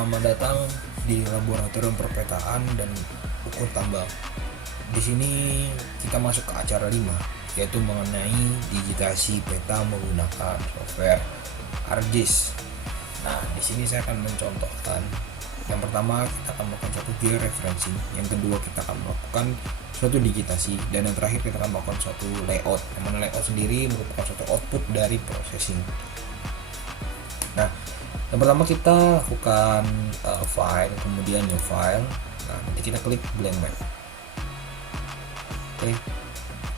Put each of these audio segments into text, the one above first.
Selamat datang di Laboratorium Perpetaan dan Ukur Tambang. Di sini kita masuk ke acara 5, yaitu mengenai digitasi peta menggunakan software ArcGIS. Nah, di sini saya akan mencontohkan. Yang pertama, kita akan melakukan suatu georeferencing. Yang kedua, kita akan melakukan suatu digitasi. Dan yang terakhir, kita akan melakukan suatu layout. Yang mana layout sendiri merupakan suatu output dari processing. Nah, yang pertama kita lakukan file, kemudian new file. Nah, nanti kita klik blank map. Oke.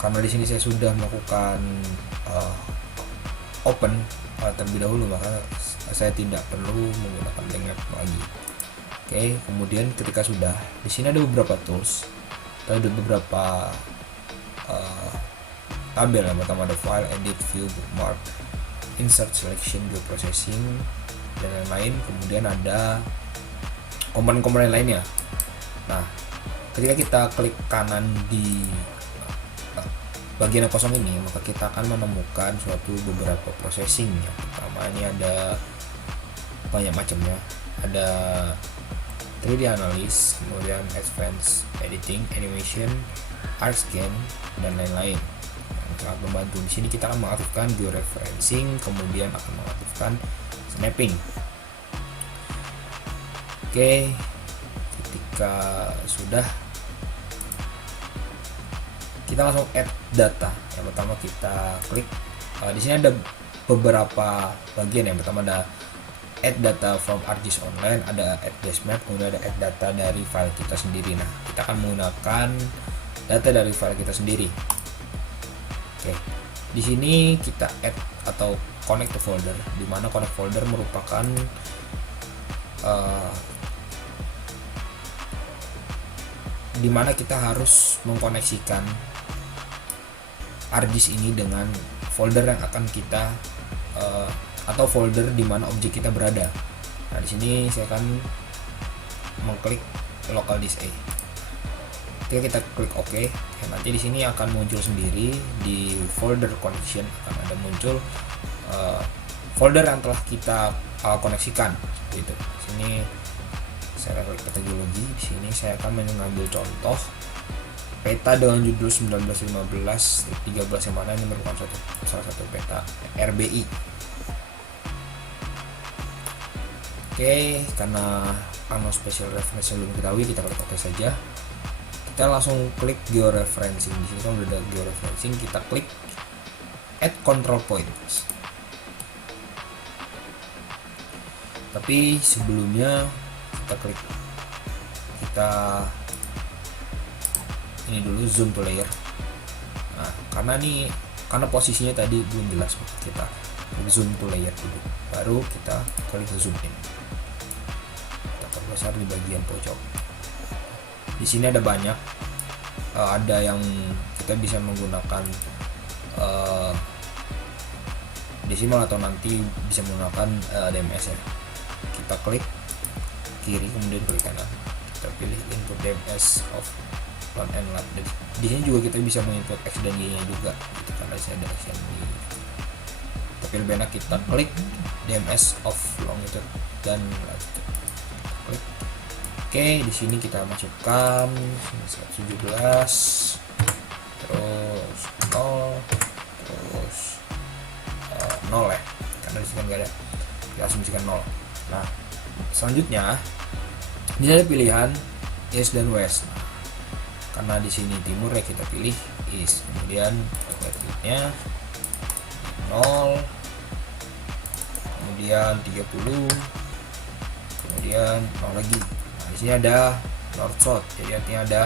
Karena di sini saya sudah melakukan open terlebih dahulu, maka saya tidak perlu menggunakan blank map lagi. Oke, kemudian ketika sudah, di sini ada beberapa tools, ada beberapa tabel. Yang pertama ada file, edit, view, bookmark, insert, selection, geoprocessing, dan lain-lain. Kemudian ada komponen-komponen lainnya. Nah, ketika kita klik kanan di bagian yang kosong ini, maka kita akan menemukan suatu beberapa processing. Yang pertama ini ada banyak macamnya, ada 3D analysis, kemudian advanced editing, animation, art scan, dan lain-lain. Sangat membantu. Di sini kita akan mengaktifkan georeferencing, kemudian akan mengaktifkan snapping. Oke, ketika sudah, kita langsung add data. Yang pertama kita klik. Di sini ada beberapa bagian. Yang pertama ada add data from ArcGIS Online, ada add base map, kemudian ada add data dari file kita sendiri. Nah, kita akan menggunakan data dari file kita sendiri. Oke, di sini kita add atau connect to folder, di mana connect folder merupakan di mana kita harus mengkoneksikan ArcGIS ini dengan folder yang akan kita atau folder di mana objek kita berada. Nah, di sini saya akan mengklik local disk A. Ketika kita klik OK, nanti di sini akan muncul sendiri di folder connection, akan ada muncul folder yang telah kita koneksikan. Gitu. Di sini saya klik peta geologi. Di sini saya akan mengambil contoh peta dengan judul 1915-13, yang mana ini merupakan salah satu peta RBI. Oke, karena special reference belum diketahui, kita klik OK saja. Kita langsung klik georeferencing. Di sini kan udah ada georeferencing, kita klik add control points. Tapi sebelumnya kita ini dulu zoom to layer. Nah, karena posisinya tadi belum jelas, kita zoom to layer dulu, baru kita klik zoom in. Kita perbesar di bagian pojok. Di sini ada banyak, ada yang kita bisa menggunakan decimal atau nanti bisa menggunakan DMS ya. Kita klik kiri, kemudian klik kanan, kita pilih input DMS of long and latitude. Di sini juga kita bisa menginput X dan Y nya juga, gitu, karena saya ada X dan Y. Tapi lebih enak kita klik DMS of longitude dan latitude. Klik. Oke, di sini kita masukkan 117, terus 0, terus 0 ya, karena di sini nggak ada, kita asumsikan 0. Nah, selanjutnya di sini ada pilihan east dan west. Nah, karena di sini timur ya, kita pilih east. Kemudian latitude-nya 0, kemudian 30, kemudian 0 lagi. Nah, di sini ada north south, jadi artinya ada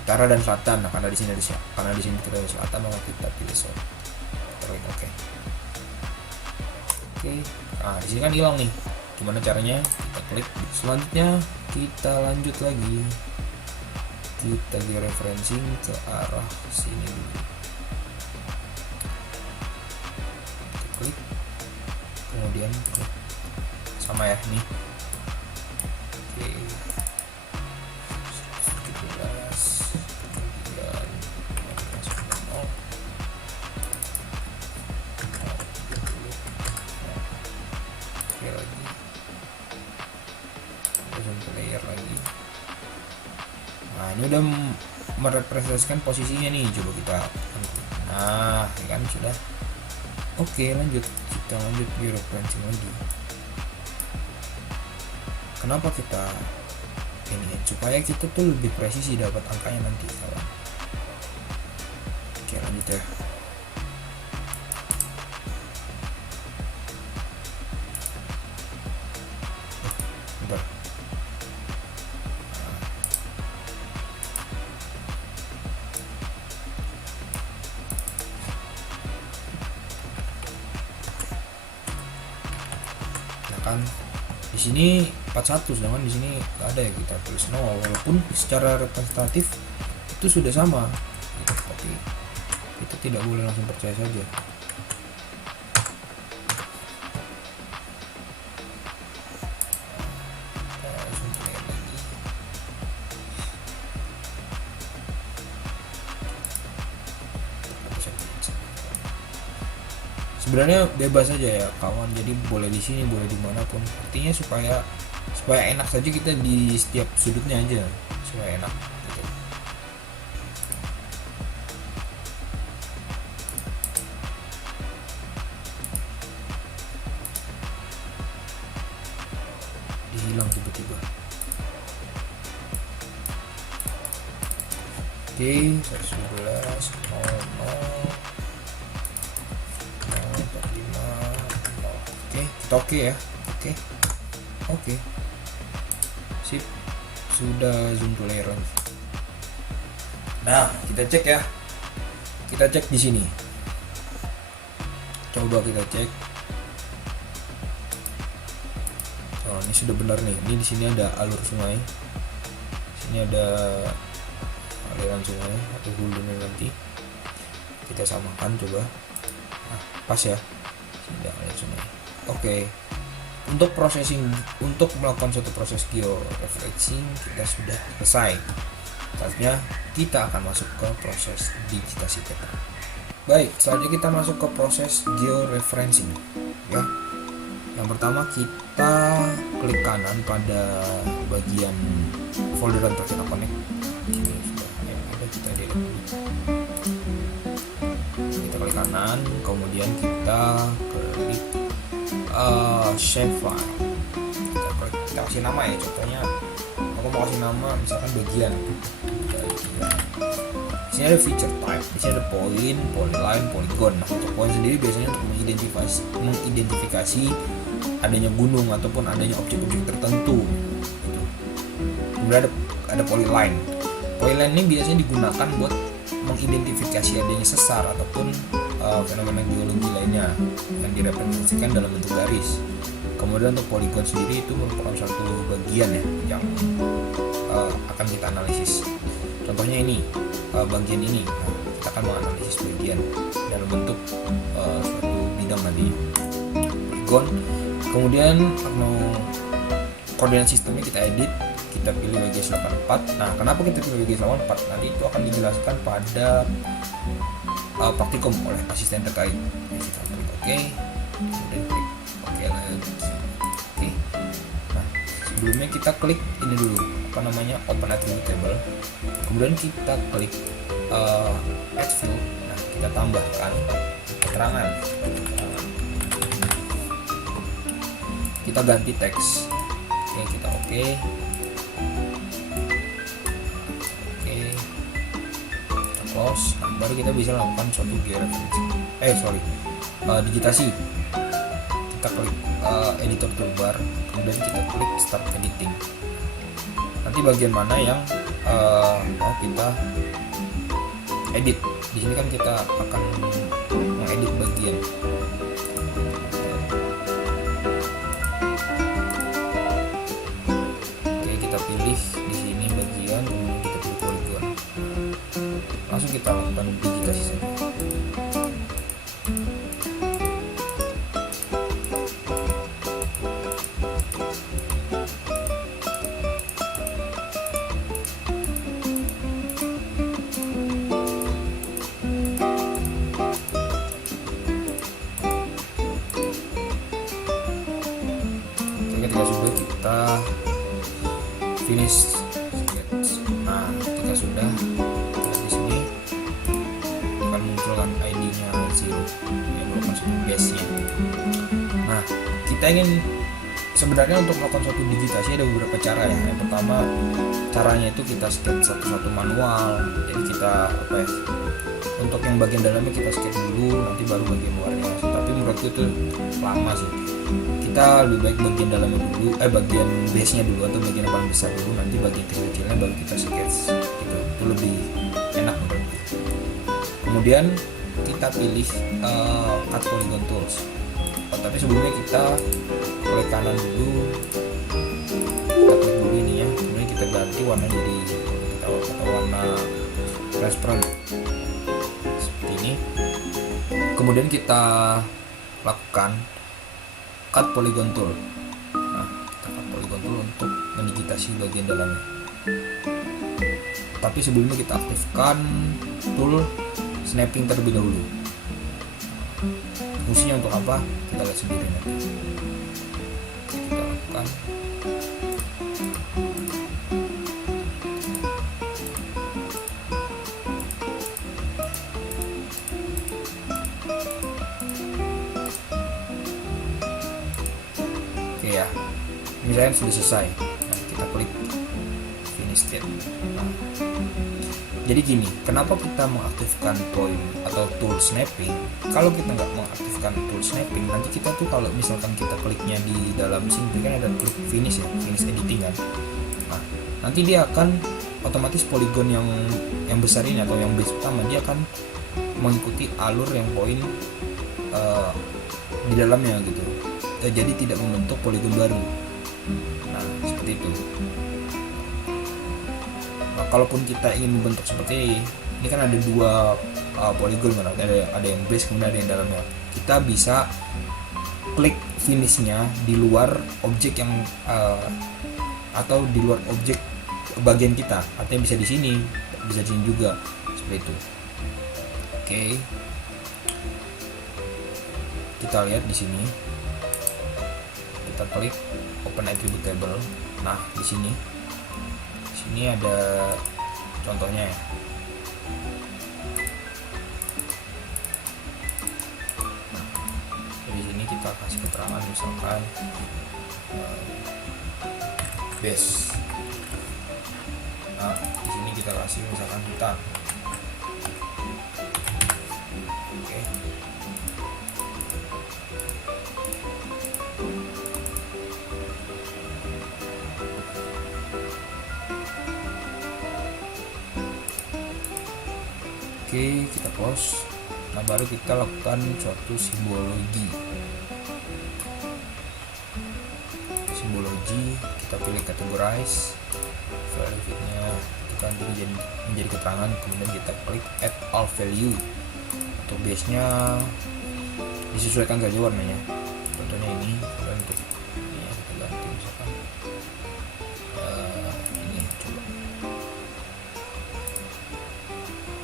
utara dan selatan. Nah, karena di sini kita ada selatan, maka kita pilih south. Klik OK. Oke. Nah, di sini kan hilang nih. Gimana caranya? Kita klik. Selanjutnya kita lanjut lagi. Kita georeferencing ke arah sini dulu. Kita klik. Kemudian klik. Sama ya nih. Oke. 17. Kemudian oke lagi. Nah ini udah merepresentasikan posisinya nih, coba kita, nah ya kan sudah. Oke, lanjut, kita lanjut georeferencing lagi. Kenapa kita ini ya, supaya kita tuh lebih presisi dapat angkanya nanti kawan. Oke lanjut ya. Bentar. Nah kan di sini 41, sedangkan di sini nggak ada ya, kita tulis 0 walaupun secara representatif itu sudah sama gitu, tapi kita tidak boleh langsung percaya saja. Sebenarnya bebas saja ya kawan, jadi boleh di sini boleh dimanapun, artinya supaya enak saja kita di setiap sudutnya aja, supaya enak gitu. Dihilang tiba-tiba. Oke, 111 00 oke ya, oke, sip, sudah zoom tolerance. Nah kita cek ya, kita cek di sini, coba kita cek. Oh ini sudah benar nih, ini di sini ada alur sungai, sini ada aliran sungai atau hulunya, nanti kita samakan coba. Nah, pas ya, sini ada aliran sungai. Oke, untuk melakukan suatu proses georeferencing kita sudah selesai. Saatnya kita akan masuk ke proses digitasi peta. Baik, selanjutnya kita masuk ke proses georeferencing ya. Yang pertama kita klik kanan pada bagian folder terkena connect. Ini sudah yang ada, kita lihat dulu. Kita klik kanan, kemudian kita klik save file. Kita kasih nama ya, contohnya aku mau kasih nama misalkan bagian. Di sini ada feature type, di sini ada point, polyline, polygon. Nah untuk point sendiri biasanya untuk mengidentifikasi adanya gunung ataupun adanya objek-objek tertentu gitu. Kemudian ada polyline. Polyline ini biasanya digunakan buat mengidentifikasi adanya sesar ataupun fenomena geologi lainnya yang direpresentasikan dalam bentuk garis. Kemudian untuk polygon sendiri itu merupakan suatu bagian ya yang akan kita analisis. Contohnya ini bagian ini, nah, kita akan menganalisis bagian dalam bentuk suatu bidang nanti. Polygon. Kemudian koordinat sistemnya kita edit, kita pilih WGS 84. Nah kenapa kita pilih WGS 84? Nanti itu akan dijelaskan pada praktikum oleh asisten terkait. Kita klik OK, kemudian klik OK lagi. Oke. Nah sebelumnya kita klik ini dulu, apa namanya, open attribute table. Kemudian kita klik add field. Nah kita tambahkan keterangan. Kita ganti teks. Oke, kita OK. Close. Nah, baru kita bisa lakukan suatu georeferencing. Digitasi. Kita klik editor toolbar, kemudian kita klik start editing. Nanti bagian mana yang mau kita edit. Di sini kan kita akan mengedit bagian. Oke, kita pilih di sini bagian, kemudian kita pilih polygon. Langsung kita lakukan digitasi saja. Ketika sudah kita finish sketch. Nah ketika base-nya. Nah, kita ingin sebenarnya untuk melakukan suatu digitasi ada beberapa cara ya. Yang pertama, caranya itu kita sketch satu-satu manual. Jadi kita untuk yang bagian dalamnya kita sketch dulu, nanti baru bagian luarnya. Tapi menurutku itu lama sih. Kita lebih baik bagian dalamnya dulu, bagian base-nya dulu atau bagian yang paling besar dulu, nanti bagian kecil-kecilnya baru kita sketch. Itu lebih enak menurutku. Kemudian kita pilih cut polygon tools. Tapi sebelumnya kita klik kanan dulu, kita klik dulu ini ya, kemudian kita ganti warna jadi warna transparent seperti ini. Kemudian kita lakukan cut polygon tool. Nah, kita cut polygon tool untuk mendigitasi bagian dalamnya. Tapi sebelumnya kita aktifkan tool snapping terlebih dahulu. Fungsinya untuk apa? Kita lihat sendiri nanti. Kita lakukan. Oke ya, misalnya sudah selesai. Nah, kita klik finish state. Nah, jadi gini, kenapa kita mengaktifkan point atau tool snapping? Kalau kita nggak mengaktifkan tool snapping, nanti kita tuh kalau misalkan kita kliknya di dalam sini kan ada klik finish ya, finish editing kan. Nah, nanti dia akan otomatis polygon yang besar ini atau yang base utama dia akan mengikuti alur yang poin di dalamnya gitu. Jadi tidak membentuk polygon baru. Nah, seperti itu. Nah, kalaupun kita ingin membentuk seperti ini kan ada dua polygon kan, ada yang base kemudian ada yang dalamnya. Kita bisa klik finishnya di luar objek yang atau di luar objek bagian kita, artinya bisa di sini, bisa di sini juga seperti itu. Oke, kita lihat di sini, kita klik open attribute table. Nah, di sini ada contohnya ya. Nah, di sini kita kasih keterangan misalkan base. Nah, di sini kita kasih misalkan hutan. Oke. Oke, kita close. Nah, baru kita lakukan suatu simbologi. Kita pilih categorize, value fitnya kita menjadi keterangan, kemudian kita klik add all value. Untuk base nya disesuaikan saja warnanya, contohnya ini, dan untuk ini kita ganti misalkan ini coba.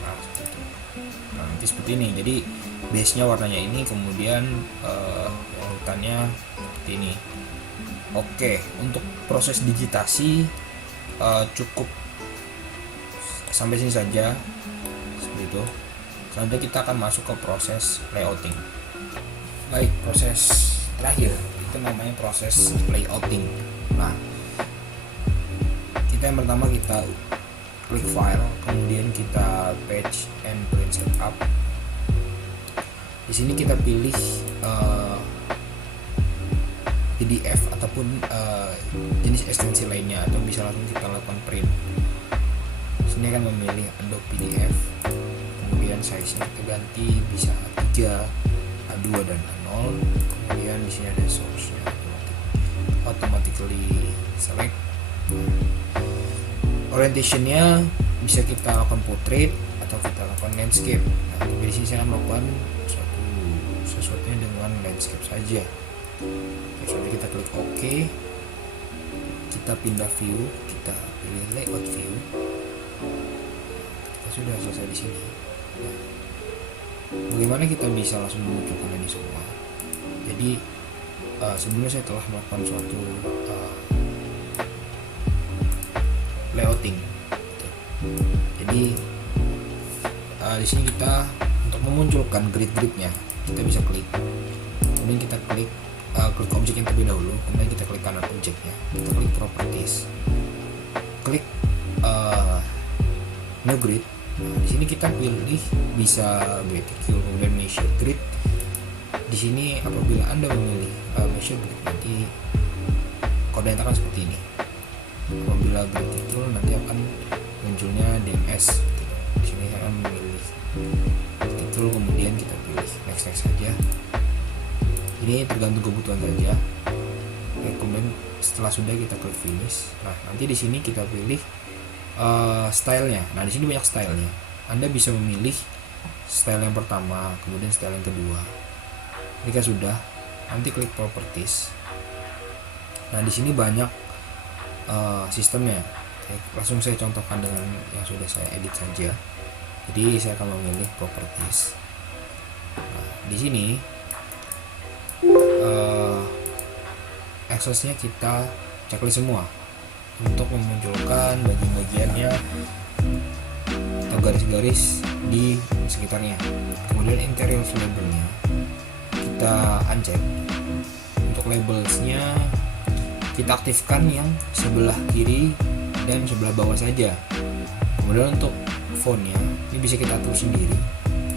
Nah, seperti itu. Nah, nanti seperti ini, jadi base nya warnanya ini, kemudian yang hutannya seperti ini. Oke, untuk proses digitasi cukup sampai sini saja, seperti itu. Selanjutnya kita akan masuk ke proses layouting. Baik, proses terakhir itu namanya proses layouting. Nah, kita yang pertama kita klik file, kemudian kita patch and print setup. Di sini kita pilih PDF ataupun jenis ekstensi lainnya, atau bisa langsung kita lakukan print. Sini akan memilih Adobe PDF, kemudian size-nya kita ganti bisa A3, A2 dan A0. Kemudian di sini ada source-nya automatically select. Orientation-nya bisa kita lakukan portrait atau kita lakukan landscape. Nah, di sini saya akan melakukan sesuatunya dengan landscape saja. Jadi kita klik OK, kita pindah view, kita pilih layout view. Kita sudah selesai di sini. Nah, bagaimana kita bisa langsung memunculkan ini semua? Jadi sebelumnya saya telah melakukan suatu layouting. Jadi di sini kita untuk memunculkan grid-gridnya kita bisa klik. kemudian kita klik objek yang terlebih dahulu, kemudian kita klik kanan objeknya, kita klik properties, klik new grid. Nah, di sini kita pilih bisa BTQ, kemudian measure grid. Di sini apabila Anda memilih measure grid, nanti kode yang akan seperti ini. Apabila grid itu nanti akan munculnya DMS. Di sini saya akan memilih itu, kemudian kita pilih next saja. Ini tergantung kebutuhan saja. Oke, kemudian setelah sudah kita klik finish. Nah, nanti di sini kita pilih stylenya. Nah, di sini banyak stylenya. Anda bisa memilih style yang pertama, kemudian style yang kedua. Jika sudah, nanti klik properties. Nah, di sini banyak sistemnya. Oke, langsung saya contohkan dengan yang sudah saya edit saja. Jadi saya akan memilih properties. Nah, di sini aksesnya kita checklist semua untuk memunculkan bagian-bagiannya atau garis-garis di sekitarnya. Kemudian interior labelnya kita uncheck. Untuk labelsnya kita aktifkan yang sebelah kiri dan sebelah bawah saja. Kemudian untuk fontnya ini bisa kita atur sendiri,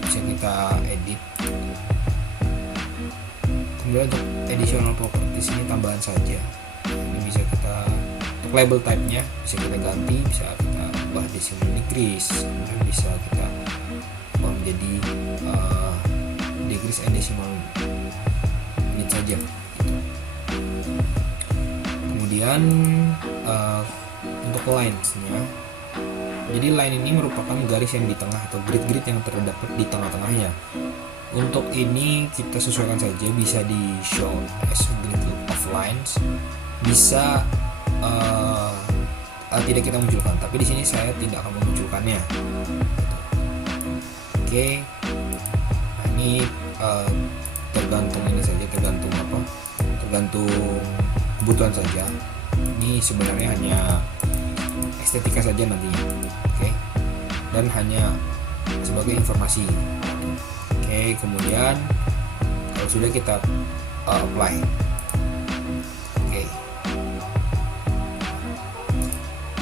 bisa kita edit. Kemudian untuk additional properties ini tambahan saja. Ini bisa kita, untuk label type-nya bisa kita ganti, bisa kita ubah decimal decrease, kemudian bisa kita ubah menjadi decrease and decimal unit saja. Kemudian untuk lines-nya, jadi line ini merupakan garis yang di tengah atau grid-grid yang terdapat di tengah-tengahnya. Untuk ini kita sesuaikan saja, bisa di show as grid of lines, bisa tidak kita munculkan, tapi di sini saya tidak akan memunculkannya. Oke, nah, ini tergantung ini saja, tergantung kebutuhan saja. Ini sebenarnya hanya estetika saja nantinya, oke, dan hanya sebagai informasi. Oke, kemudian kalau sudah kita apply. Oke.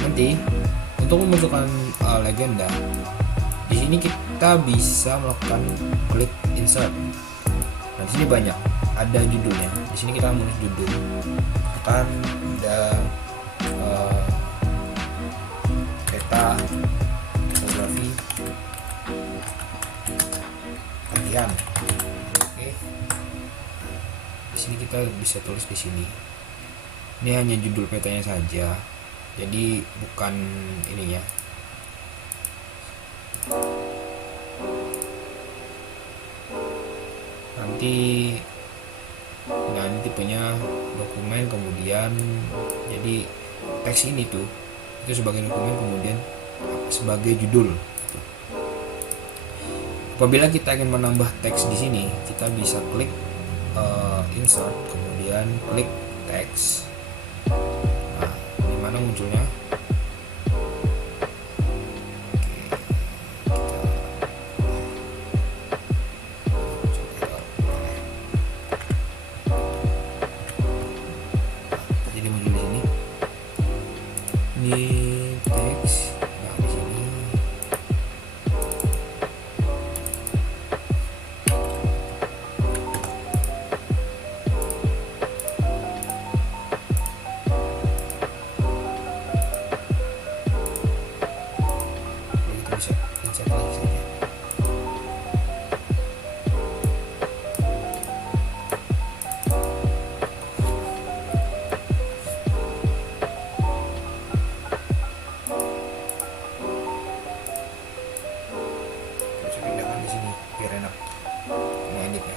Nanti untuk memunculkan legenda, di sini kita bisa melakukan klik insert. Nah, di sini banyak, ada judulnya. Di sini kita menulis judul, akan ada peta topografi bagian. Oke. Di sini kita bisa tulis di sini. Ini hanya judul petanya saja. Jadi bukan ininya. Nanti ini tipenya dokumen, kemudian jadi teks ini tuh itu sebagai dokumen, kemudian sebagai judul. Apabila kita ingin menambah teks di sini, kita bisa klik insert, kemudian klik teks. Nah, di mana munculnya? Jadi muncul di sini. Ini teks. Nah, di sini bisa insert lagi saja. Bisa pindahkan di sini biar enak mengeditnya.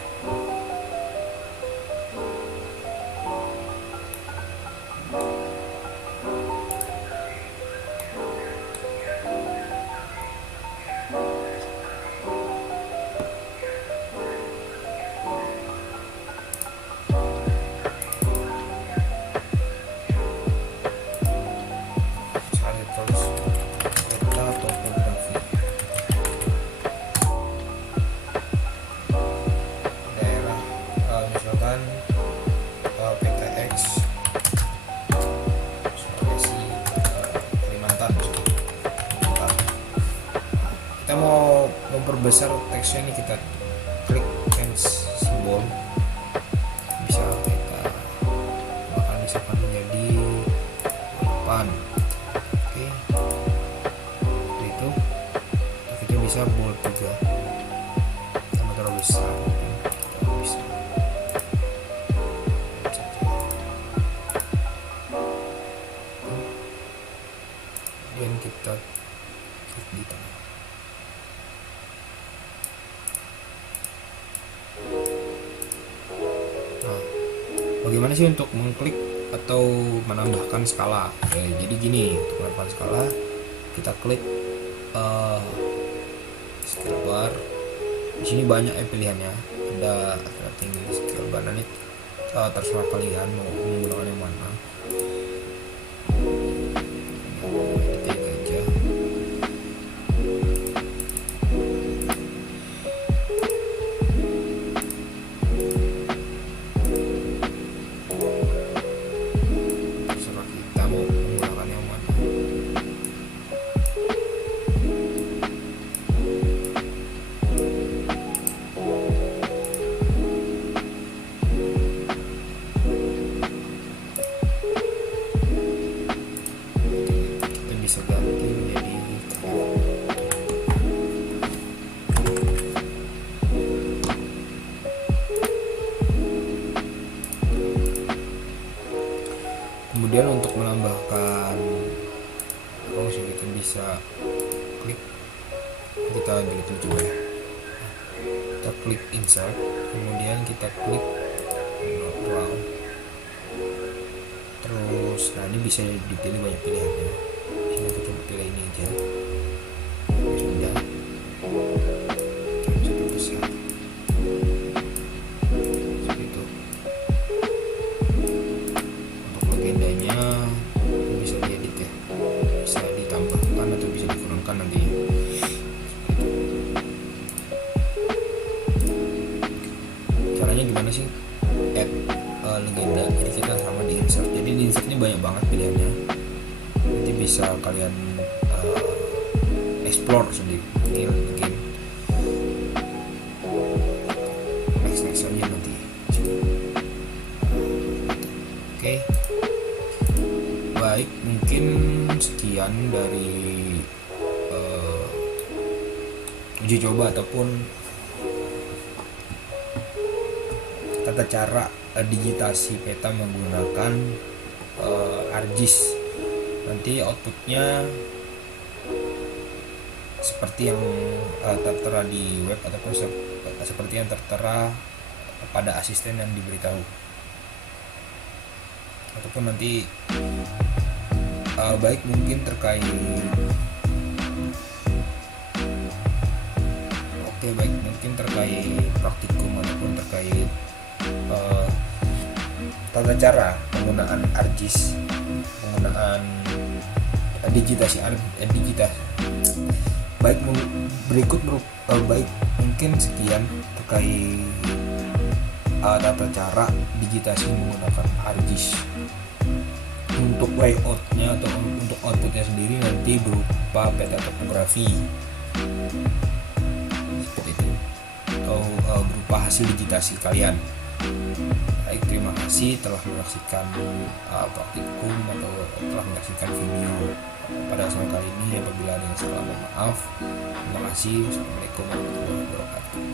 Saya tulis peta topografi daerah mau memperbesar teksnya ini, kita klik change simbol, bisa kita bahkan misalkan menjadi 8. Oke, itu kita bisa bold juga sama terlalu besar, kita bisa dan kita klik di tengah. Nah, bagaimana sih untuk mengklik atau menambahkan skala? Oke, jadi gini, untuk menambahkan skala kita klik scale bar. Di sini banyak pilihannya, ada tinggi scale bar, dan ini terserah kalian mau menggunakan yang mana. Klik aja. Terserah kita mau menggunakan yang mana. Bisa ganti menjadi kemudian untuk menambahkan kita bisa klik, kita delete dulu coba ya, kita klik insert, kemudian kita klik round, terus nah ini bisa dipilih banyak pilihannya. Aku coba pilih ini aja. Sudah. Coba besar. Seperti itu. Untuk legendanya bisa diedit ya. Bisa ditambahkan atau bisa dikurangkan nanti. Caranya gimana sih? Add legenda. Jadi kita sama di insert. Jadi di insert ini banyak banget pilihannya. Nanti bisa kalian explore sendiri, bikin next aja nanti. Oke, baik, mungkin sekian dari uji coba ataupun tata cara digitasi peta menggunakan ArcGIS. Nanti outputnya seperti yang tertera di web ataupun seperti yang tertera pada asisten yang diberitahu, ataupun nanti baik mungkin terkait praktikum ataupun terkait tata cara penggunaan ArcGIS, penggunaan digitasi digital. Baik mungkin sekian terkait tata cara digitasi menggunakan ArcGIS. Untuk layoutnya atau untuk outputnya sendiri nanti berupa peta topografi seperti itu, atau berupa hasil digitasi kalian. Baik, terima kasih telah menyaksikan praktikum atau telah menyaksikan video pada kesempatan kali ini. Apabila ada yang salah, mohon maaf. Terima kasih. Assalamualaikum warahmatullahi wabarakatuh.